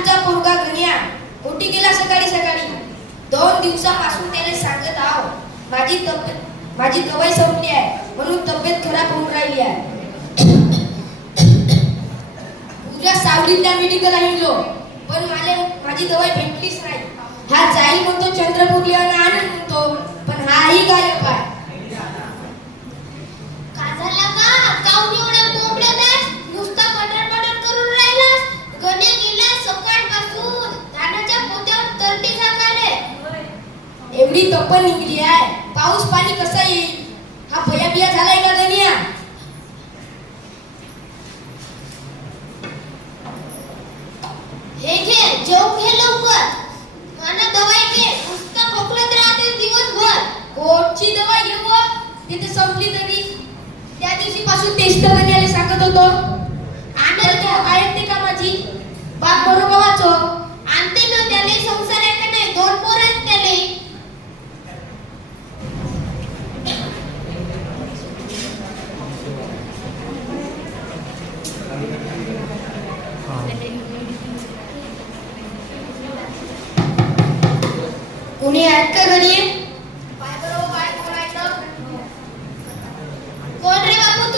तुमचा पोरगा गण्या कुठे गेला सकाळी सकाळी. दोन दिवसापासून त्याला सांगत आहो माझी तब्येत माझी दवाई संपली आहे म्हणून तब्येत खराब होऊन राहिली आहे. उद्या सावलीतल्या मेडिकलला गेलो पण मला माझी दवाई भेटलीच नाही. हा जाईल म्हणतो चंद्रपूरला आनंद म्हणतो पण हाही गायब आहे. का? झाला टेस्ट गण्याला सांगत होतो. आनंद आहेत ते का माझी बाप बरोबर वाचो आणते ना त्याले संसार आहे का नाही दोन पोर आहेत त्याले कोणी आहेत का घरी पाय बरोबर पाय बोलायचं कोण रे बापू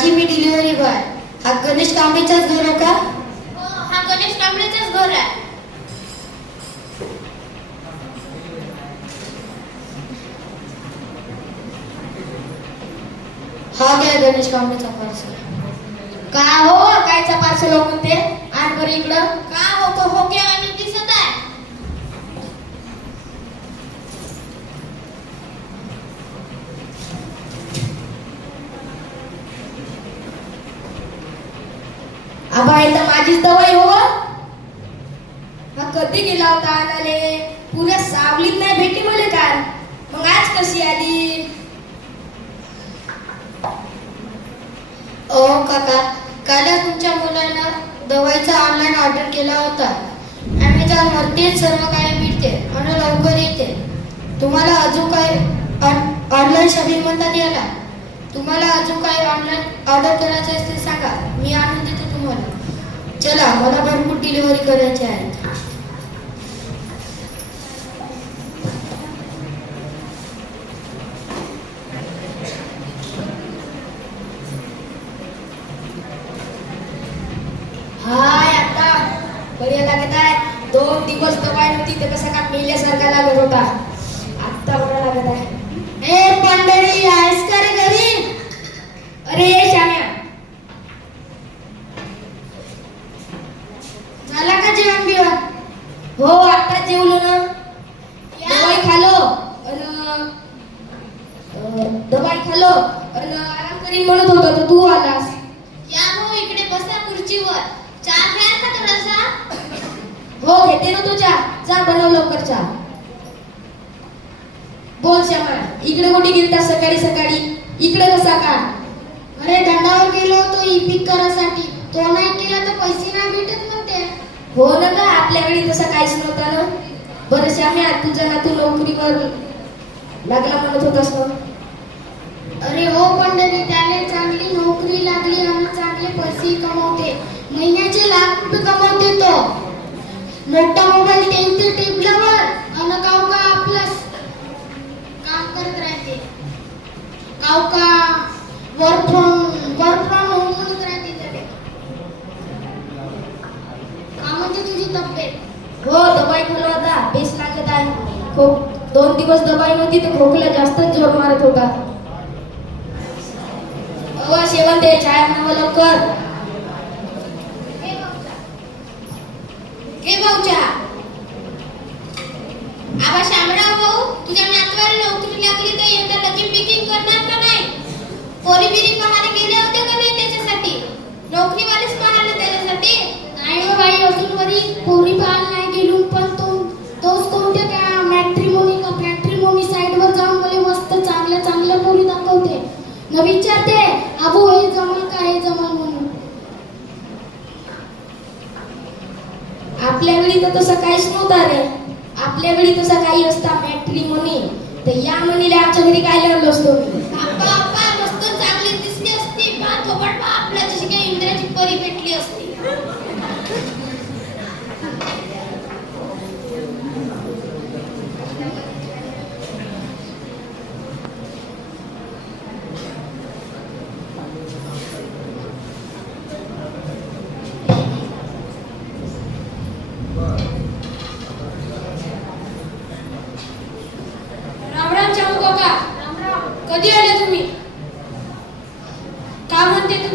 आजी मी डिलिव्हरी बॉय हा गणेश कांबळेचाच घर आहे का? हो हा गणेश कांबळेचाच घर आहे. हा काय गणेश कांबळेचा पार्सल का हो? कायचा पार्सल हो म्हणते आण बरं इकडं. का हो? हो के आणि दिसत आहे माझी दवाई हो. हा कधी गेला होता आणाले? पुऱ्या सावलीत नाही भेटी मला काल. मग आज कशी आली? ओ काका काल तुमच्या मुलांना दवाईचा ऑनलाईन ऑर्डर केला होता. ॲमेझॉनमध्ये सर्व काही मिळते आणि लवकर येते. तुम्हाला अजून काही ऑनलाईन शॉपिंग म्हणतात याला. तुम्हाला अजून काही ऑनलाईन ऑर्डर करायचे असते सांगा. मी आणून चला मला भरपूर डिलिव्हरी करायची आहे. हाय आता. बढिया लागत आहे. दोन दिवस दवाई नव्हती ते कसा का मेल्यासारखा लागत होता. आत्ता बरा लागत आहे ए पंढरी आहेस का रे घरी अरे ये श्याम्या झाला का जेवण बिवण हो आता जेवलो ना दवाई खालो अन अं, दवाई खालो अन करीन म्हणत होता तर तू आलास. या हो इकडे बसा खुर्चीवर. चहा घ्या का थोडासा? हो घेते ना तुझ्या जा बनव लवकर चहा. बोल श्यामा इकडे कुठे गेलता सकाळी सकाळी? इकडे कसा का? अरे दंडावर गेलो होतो ई पिक करासाठी. तो नाही केला तर पैसे नाही भेटत म्हणते. हो ना का? आपल्या वेळी तसं काहीच नव्हता ना? बरं श्याम्या तुझा नातू नोकरीवर लागला म्हणत होतास ना अरे हो पंढरी त्याने चांगली नोकरी लागली आणि चांगले पैसे कमवते. महिन्याचे लाख रुपये कमवते तो. मोठा मोबाईल टेन्थ टेबलावर आणि कावका आपलं काम करत राहते. कावका work from work from home म्हणत राहते त्याने. का म्हणजे तुझी तब्येत. हो दबाई खालो होता बेस लागत आहे. खूप दोन दिवस दबाई होती तर खोकला जास्तच जोर मारत होता. अहो छाया लवकर हे भाऊ चहा. आबा शामराव भाऊ तुझ्या नातवाला नोकरी लागली तर यंदा लगीन बिकिंग करणार का नाही पोरी बिरी पाहायला गेले जाते. विचारते हे जमल का हे जमल म्हणून. आपल्या वेळी तर तसं काहीच नव्हता रे. आपल्या वेळी तसा काही असता मॅट्रिमोनी. तर या म्हणीला आमच्या घरी काय लावलं असतो?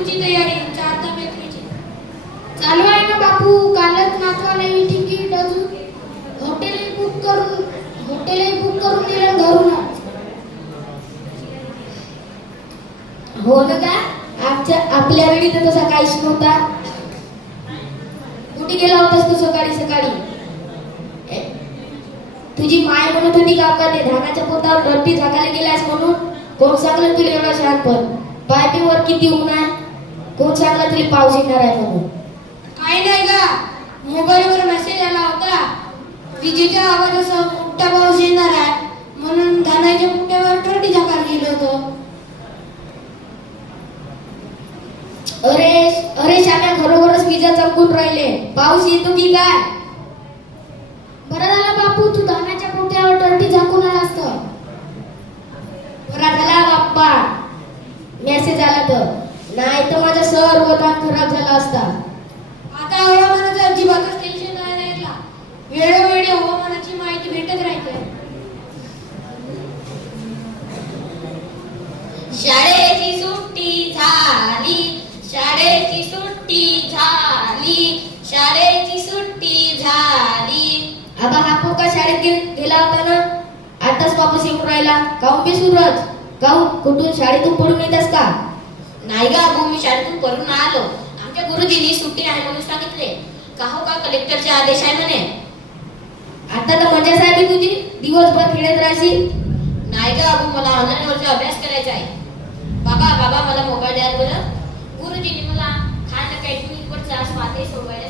तुमची तयारी आमच्या आता मैत्रीची चालू आहे ना बापू कालच नातवालाही तिकीट अजून हॉटेलही बुक करून हॉटेलही बुक करून दिलं घरून हो ना का आमच्या आपल्या वेळी तर तसा काहीच नव्हता कुठे गेला होतास तू सकाळी सकाळी तुझी माय म्हणत होती का ते धागाच्या पोतावर रट्टी झाकायला गेलास म्हणून कोण सांगलं तुला एवढा शहाणपण पाय किती उन्हा आहे कोण सांगलं तुला पाऊस येणार आहे म्हणून काही नाही का मोबाईलवर मेसेज आला होता. विजेच्या आवाजासह मोठा पाऊस येणार आहे. म्हणून धानाच्या पुट्ट्यावर टर्टी झाकायला गेलो होतो. अरे अरे श्याम्या खरोखरच विजा चमकून राहिले? पाऊस येतो की काय बरं झालं बापू तू धानाच्या पुट्ट्यावर टर्टी झाकून आला असतं बरा झाला बाप्पा मेसेज आला तर नाही तर माझा सर्व दान खराब झाला असता. आता हवामानाचं अजिबातच टेन्शन नाही राहिला वेळोवेळी हवामानाची माहिती भेटत राहते. शाळेची सुट्टी झाली शाळेची सुट्टी झाली शाळेची सुट्टी झाली. आबा हा पोरका शाळेत गेला होता ना? आताच वापस येऊन राहिला. काहून बी सूरज काहून? कुठून? शाळेतून पडून येतास का नाही गा भाऊ मी शाळेतून पळून आलो. आमच्या गुरुजींनी सुट्टी आहे म्हणून सांगितले. का हो का कलेक्टरचे आदेश आहे म्हणे? आता तर मजा साहेब तुझी दिवसभर खेळत राहशील. नाही गा अगो मला ऑनलाईन वरचा अभ्यास करायचा आहे. बाबा बाबा मला मोबाईल द्याल बरं? गुरुजींनी मला खायला कॅटमिंग वरचा स्वाध्याय सोडवायला